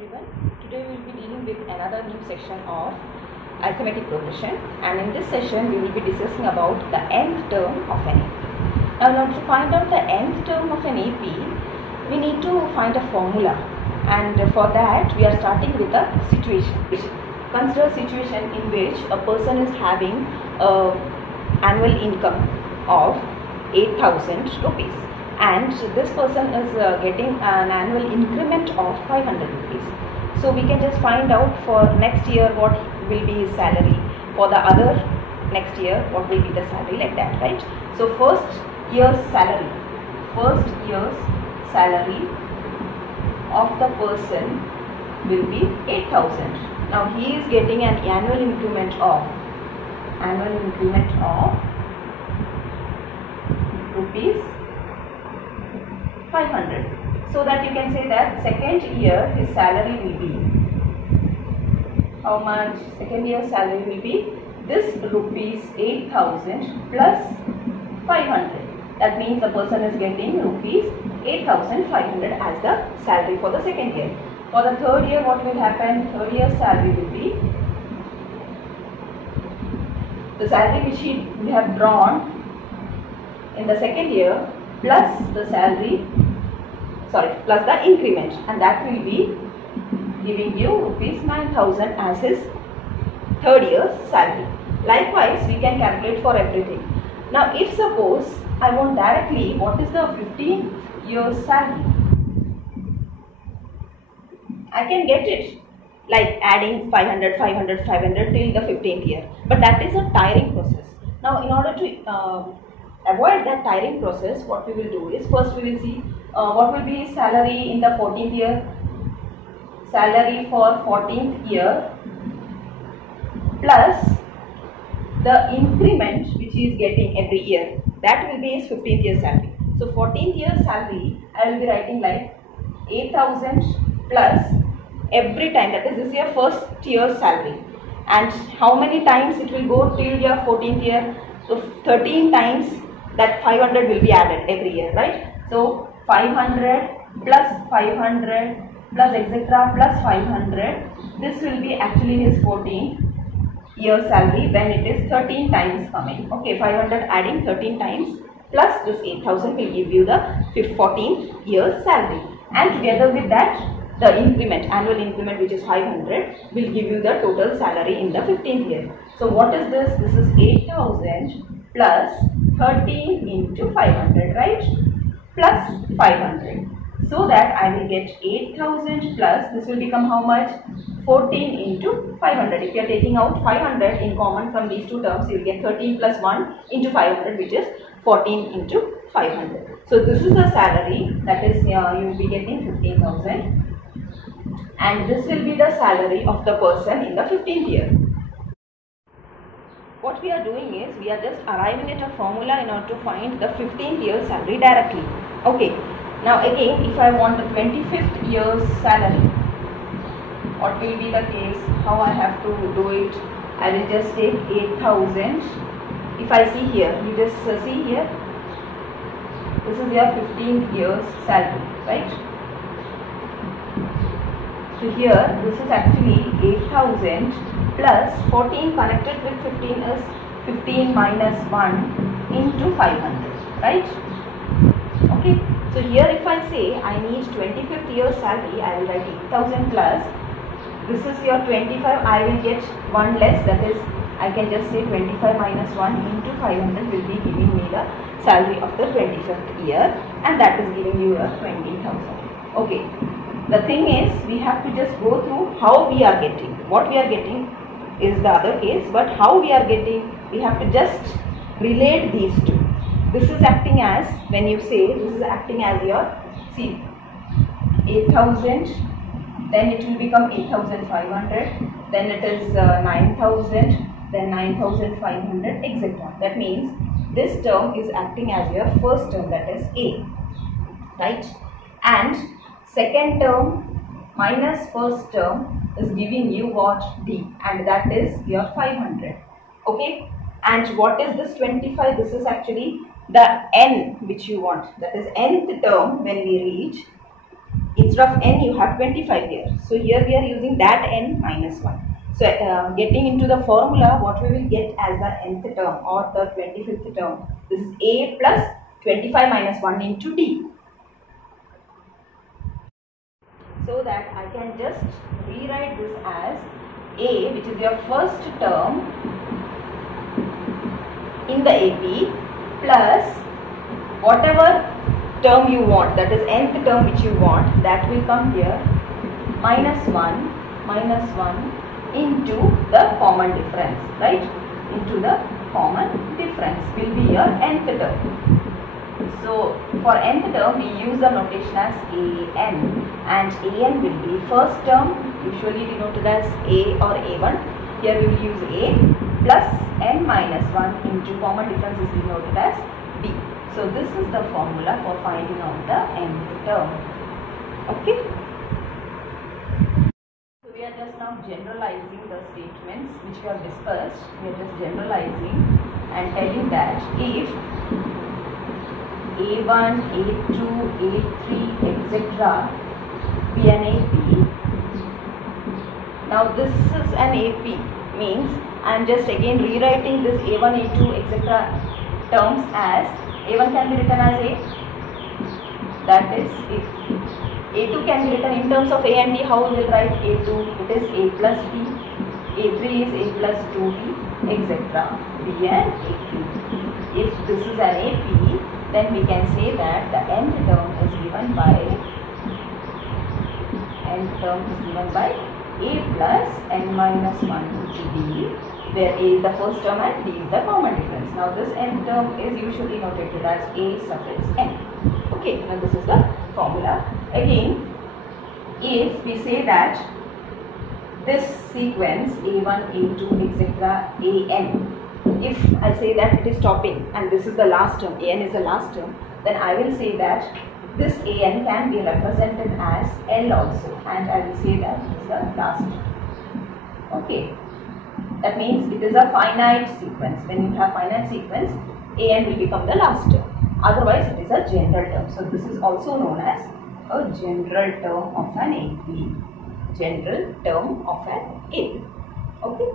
everyone. Today we will be dealing with another new section of arithmetic progression, and in this session we will be discussing about the nth term of an AP. Now in order to find out the nth term of an AP, we need to find a formula, and for that we are starting with a situation. Consider a situation in which a person is having annual income of 8,000 rupees. And this person is getting an annual increment of 500 rupees. So we can just find out for next year what will be his salary, for the other next year what will be the salary, like that, right? So first year's salary of the person will be 8,000. Now he is getting an annual increment of rupees 500. So that you can say that second year his salary will be how much? Second year salary will be this rupees 8,000 plus 500. That means the person is getting rupees 8,500 as the salary for the second year. For the third year, what will happen? Third year salary will be the salary which we have drawn in the second year plus the plus the increment, and that will be giving you rupees 9,000 as his third year's salary. Likewise, we can calculate for everything. Now, if suppose I want directly what is the 15th year's salary, I can get it like adding 500, 500, 500 till the 15th year, but that is a tiring process. Now, in order to avoid that tiring process, what we will do is first we will see what will be salary in the 14th year. Salary for 14th year plus the increment which he is getting every year, that will be his 15th year salary. So 14th year salary I will be writing like 8,000 plus every time, that is this year first year salary, and how many times it will go till your 14th year. So 13 times that 500 will be added every year, right? So 500 plus 500 plus etc. plus 500, this will be actually his 14th year salary when it is 13 times coming. Okay, 500 adding 13 times plus this 8,000 will give you the 14th year salary, and together with that the increment, annual increment, which is 500, will give you the total salary in the 15th year. So what is this? This is 8,000 plus 13 into 500, right? Plus 500. So that I will get 8,000 plus, this will become how much? 14 into 500. If you are taking out 500 in common from these two terms, you will get 13 plus 1 into 500, which is 14 into 500. So this is the salary, that is you will be getting 15,000, and this will be the salary of the person in the 15th year. What we are doing is we are just arriving at a formula in order to find the 15th year salary directly. Okay, now again if I want the 25th year's salary, what will be the case? How I have to do it? I will just take 8,000. If I see here, you just see here, this is your 15th year's salary, right? So here this is actually 8,000 plus 14 connected with 15 is 15 minus 1 into 500, right? Okay, so here if I say I need 25th year salary, I will write 8,000 plus, this is your 25, I will get 1 less, that is I can just say 25 minus 1 into 500 will be giving me the salary of the 25th year, and that is giving you a 20,000. Okay, the thing is we have to just go through how we are getting. What we are getting is the other case, but how we are getting, we have to just relate these two. This is acting as, when you say, this is acting as your, see, 8,000, then it will become 8,500, then it is 9,000, then 9,500, etc. That means this term is acting as your first term, that is A, right? And second term minus first term is giving you what? D, and that is your 500. Okay, and what is this 25? This is actually the n which you want, that is nth term when we reach instead of n you have 25 here. So here we are using that n minus 1. So getting into the formula, what we will get as the nth term or the 25th term, this is a plus 25 minus 1 into d. So that I can just rewrite this as a, which is your first term in the AP, plus whatever term you want, that is nth term which you want, that will come here, minus 1 into the common difference, right? Into the common difference will be your nth term. So for nth term we use the notation as an, and an will be first term, usually denoted as a or a1. Here we will use a plus n minus 1 into common difference is denoted as d. So this is the formula for finding out the nth term. Okay. So we are just now generalizing the statements which we have discussed. We are just generalizing and telling that if a1, a2, a3, etc. be an AP. Now this is an AP, means I am just again rewriting this a1, a2, etc. terms as a1 can be written as a, that is if a2 can be written in terms of a and d, how we will write a2, it is a plus b, a3 is a plus 2b, etc. be an AP. If this is an AP, then we can say that the nth term is given by a plus n minus 1 into d, where a is the first term and d is the common difference. Now this nth term is usually notated as a suffix n. Okay, now this is the formula. Again, if we say that this sequence a1, a2, etc. an, if I say that it is topping and this is the last term, an is the last term, then I will say that this an can be represented as L also, and I will say that it is the last term. Okay, that means it is a finite sequence. When you have finite sequence, an will become the last term. Otherwise, it is a general term. So this is also known as a general term of an AP. General term of an AP. Okay.